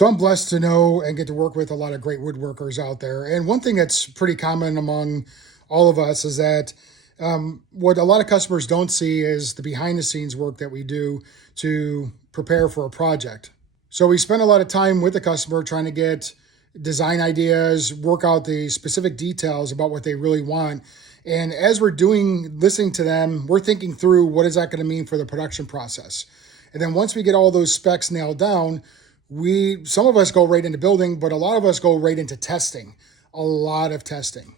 So I'm blessed to know and get to work with a lot of great woodworkers out there. And one thing that's pretty common among all of us is that what a lot of customers don't see is the behind the scenes work that we do to prepare for a project. So we spend a lot of time with the customer trying to get design ideas, work out the specific details about what they really want. And as we're listening to them, we're thinking through what is that going to mean for the production process. And then once we get all those specs nailed down, some of us go right into building, but a lot of us go right into testing, a lot of testing.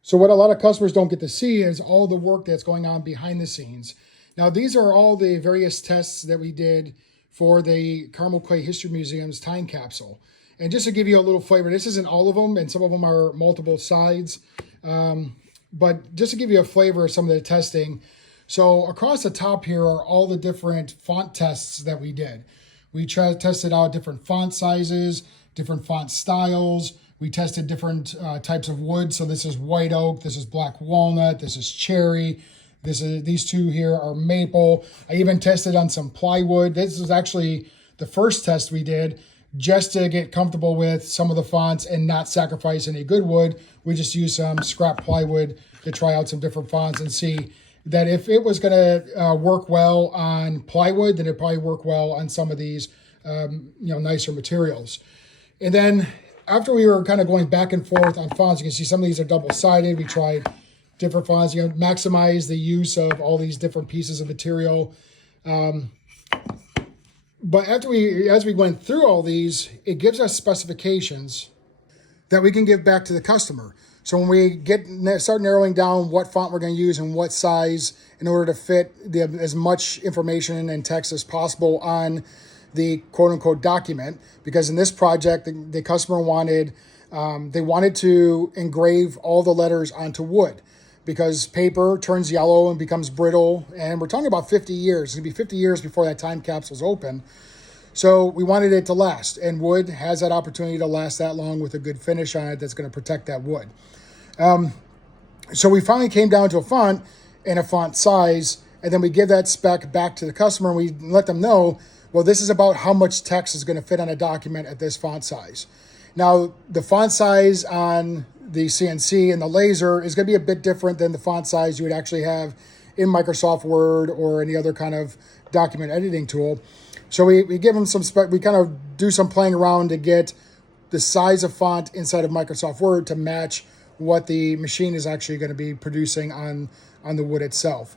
So what a lot of customers don't get to see is all the work that's going on behind the scenes. Now, these are all the various tests that we did for the Carmel Clay History Museum's time capsule. And just to give you a little flavor, this isn't all of them, and some of them are multiple sides. But just to give you a flavor of some of the testing, so across the top here are all the different font tests that we did. We tested out different font sizes, different font styles. We tested different types of wood. So this is white oak, this is black walnut, this is cherry. These two here are maple. I even tested on some plywood. This is actually the first test we did just to get comfortable with some of the fonts and not sacrifice any good wood. We just used some scrap plywood to try out some different fonts and see that if it was going to work well on plywood, then it'd probably work well on some of these nicer materials. And then after we were kind of going back and forth on fonts, you can see some of these are double-sided. We tried different fonts, maximize the use of all these different pieces of material. But as we went through all these, it gives us specifications that we can give back to the customer. So when we start narrowing down what font we're going to use and what size in order to fit as much information and text as possible on the quote-unquote document, because in this project, the customer wanted to engrave all the letters onto wood because paper turns yellow and becomes brittle. And we're talking about 50 years. It's going to be 50 years before that time capsule's open. So we wanted it to last, and wood has that opportunity to last that long with a good finish on it that's going to protect that wood. So we finally came down to a font and a font size, and then we give that spec back to the customer, and we let them know, well, this is about how much text is going to fit on a document at this font size. Now, the font size on the CNC and the laser is going to be a bit different than the font size you would actually have in Microsoft Word or any other kind of document editing tool. So we give them some spec. We kind of do some playing around to get the size of font inside of Microsoft Word to match what the machine is actually going to be producing on the wood itself.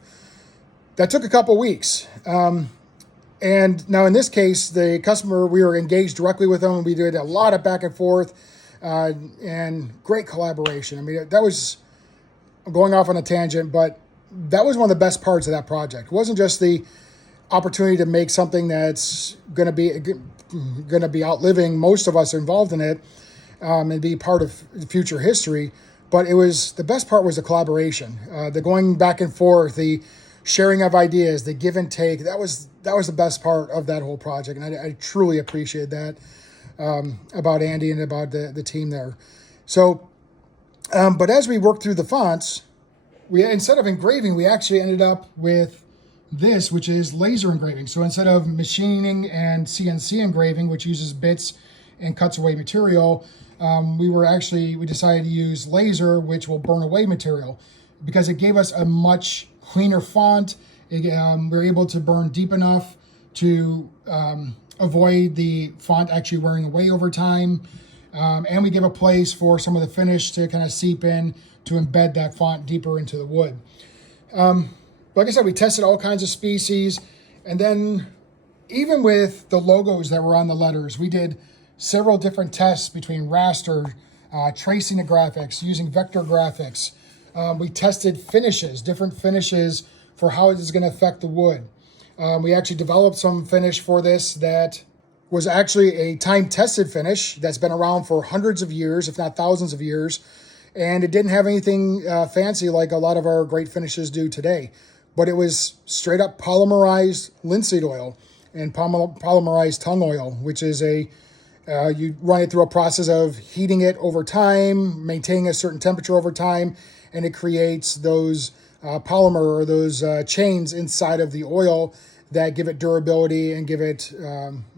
That took a couple weeks. And now in this case, the customer, we were engaged directly with them. We did a lot of back and forth and great collaboration. I mean, that was going off on a tangent, but that was one of the best parts of that project. It wasn't just the opportunity to make something that's going to be outliving most of us involved in it and be part of future history. But the best part was the collaboration, the going back and forth, the sharing of ideas, the give and take. That was the best part of that whole project. And I truly appreciate that about Andy and about the team there. So, but as we worked through the fonts, instead of engraving, we actually ended up with this, which is laser engraving. So instead of machining and CNC engraving, which uses bits and cuts away material, we decided to use laser, which will burn away material, because it gave us a much cleaner font. We were able to burn deep enough to avoid the font actually wearing away over time. And we give a place for some of the finish to kind of seep in to embed that font deeper into the wood. Like I said, we tested all kinds of species. And then even with the logos that were on the letters, we did several different tests between raster, tracing the graphics, using vector graphics. We tested different finishes for how it is going to affect the wood. We actually developed some finish for this that was actually a time-tested finish that's been around for hundreds of years, if not thousands of years. And it didn't have anything fancy like a lot of our great finishes do today. But it was straight up polymerized linseed oil and polymerized tung oil, which is you run it through a process of heating it over time, maintaining a certain temperature over time, and it creates those polymer or those chains inside of the oil that give it durability and give it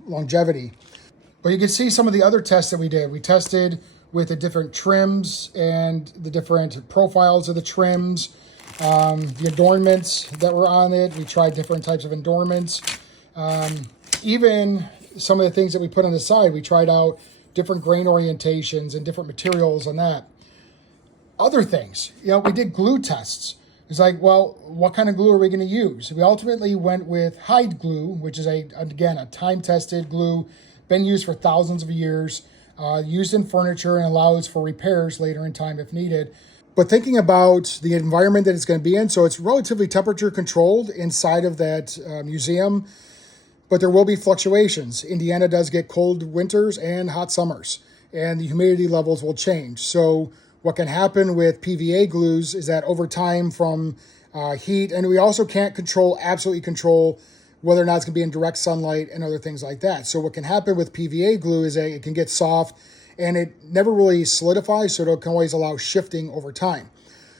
longevity. But you can see some of the other tests that we did. We tested with the different trims and the different profiles of the trims, the adornments that were on it. We tried different types of adornments. Even some of the things that we put on the side, we tried out different grain orientations and different materials on that. Other things, we did glue tests. It's like, well, what kind of glue are we going to use? We ultimately went with hide glue, which is again a time-tested glue, been used for thousands of years, used in furniture and allows for repairs later in time if needed. But thinking about the environment that it's going to be in, so it's relatively temperature controlled inside of that museum, but there will be fluctuations. Indiana does get cold winters and hot summers, and the humidity levels will change. So what can happen with PVA glues is that over time from heat, and we also can't absolutely control whether or not it's going to be in direct sunlight and other things like that. So what can happen with PVA glue is that it can get soft and it never really solidifies, so it can always allow shifting over time.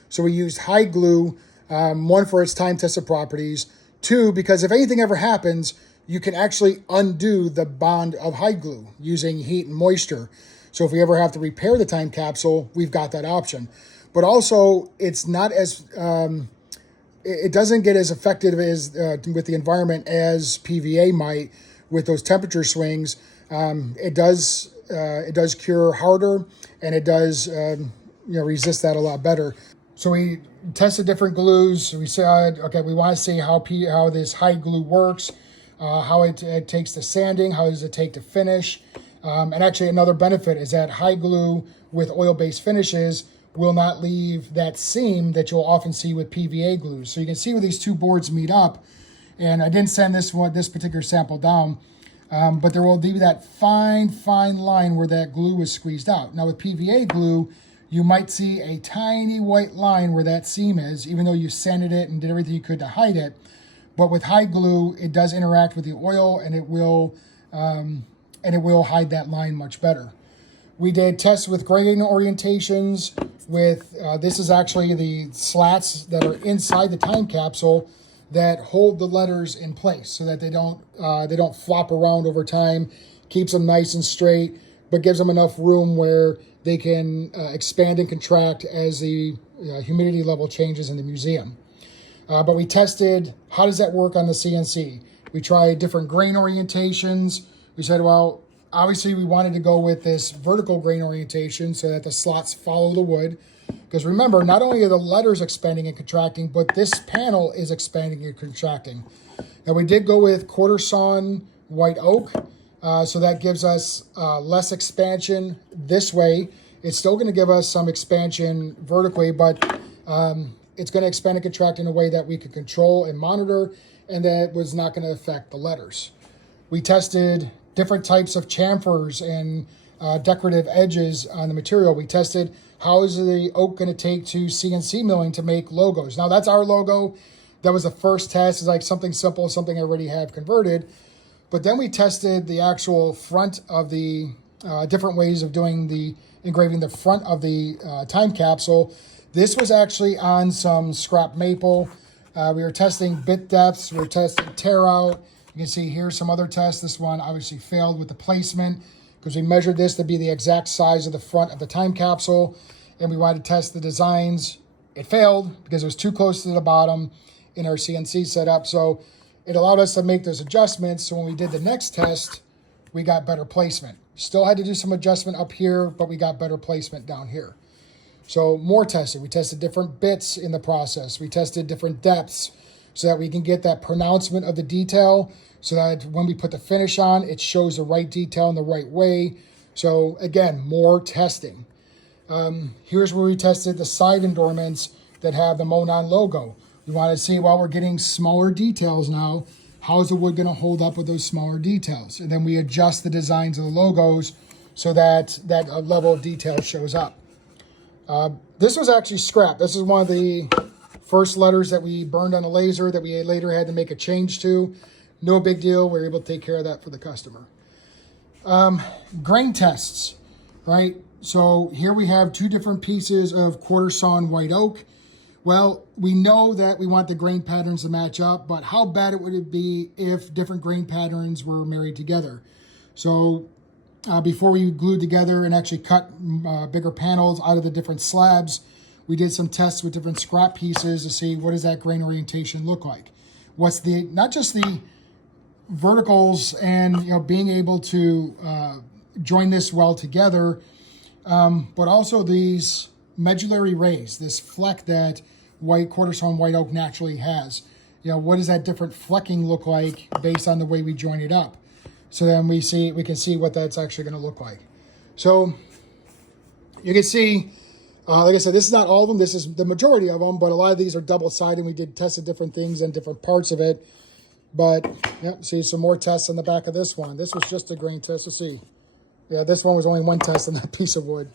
So we used hide glue, one, for its time-tested properties, two, because if anything ever happens, you can actually undo the bond of hide glue using heat and moisture. So if we ever have to repair the time capsule, we've got that option. But also, it's not as, it doesn't get as effective as with the environment as PVA might with those temperature swings. It does cure harder, and it does resist that a lot better. So we tested different glues. We said, okay, we want to see how this hide glue works, how it takes to sanding, how does it take to finish. And actually another benefit is that hide glue with oil-based finishes will not leave that seam that you'll often see with PVA glues. So you can see where these two boards meet up. And I didn't send this particular sample down, but there will be that fine line where that glue is squeezed out. Now with PVA glue, you might see a tiny white line where that seam is, even though you sanded it and did everything you could to hide it. But with hide glue, it does interact with the oil, and it will hide that line much better. We did tests with grain orientations. This is actually the slats that are inside the time capsule that hold the letters in place so that they don't flop around over time, keeps them nice and straight, but gives them enough room where they can expand and contract as the humidity level changes in the museum. But we tested, how does that work on the CNC? We tried different grain orientations. We said, well, obviously we wanted to go with this vertical grain orientation so that the slots follow the wood. Because remember, not only are the letters expanding and contracting, but this panel is expanding and contracting. Now we did go with quarter sawn white oak, so that gives us less expansion this way. It's still going to give us some expansion vertically, but it's going to expand and contract in a way that we could control and monitor, and that was not going to affect the letters. We tested different types of chamfers and decorative edges on the material. We tested how is the oak going to take to CNC milling to make logos. Now that's our logo. That was the first test. It's like something simple, something I already have converted. But then we tested the actual front of the different ways of doing the engraving the front of the time capsule. This was actually on some scrap maple. We were testing bit depths. We were testing tear out. You can see here some other tests. This one obviously failed with the placement because we measured this to be the exact size of the front of the time capsule, and we wanted to test the designs. It failed because it was too close to the bottom in our CNC setup. So it allowed us to make those adjustments. So when we did the next test, we got better placement. Still had to do some adjustment up here, but we got better placement down here. So more testing. We tested different bits in the process. We tested different depths so that we can get that pronouncement of the detail so that when we put the finish on, it shows the right detail in the right way. So again, more testing. Here's where we tested the side adornments that have the Monon logo. We want to see, while we're getting smaller details now, how is the wood going to hold up with those smaller details? And then we adjust the designs of the logos so that that level of detail shows up. This was actually scrap. This is one of the first letters that we burned on a laser that we later had to make a change to. No big deal. We were able to take care of that for the customer. Grain tests, right? So here we have two different pieces of quarter sawn white oak. Well, we know that we want the grain patterns to match up, but how bad would it be if different grain patterns were married together? So before we glued together and actually cut bigger panels out of the different slabs. We did some tests with different scrap pieces to see what does that grain orientation look like. What's the, not just the verticals and being able to join this well together, but also these medullary rays, this fleck that quarter sawn white oak naturally has. What does that different flecking look like based on the way we join it up? So then we can see what that's actually going to look like. So you can see, like I said, this is not all of them. This is the majority of them, but a lot of these are double-sided. We tested different things and different parts of it. But, yeah, see some more tests on the back of this one. This was just a grain test to see. Yeah, this one was only one test on that piece of wood.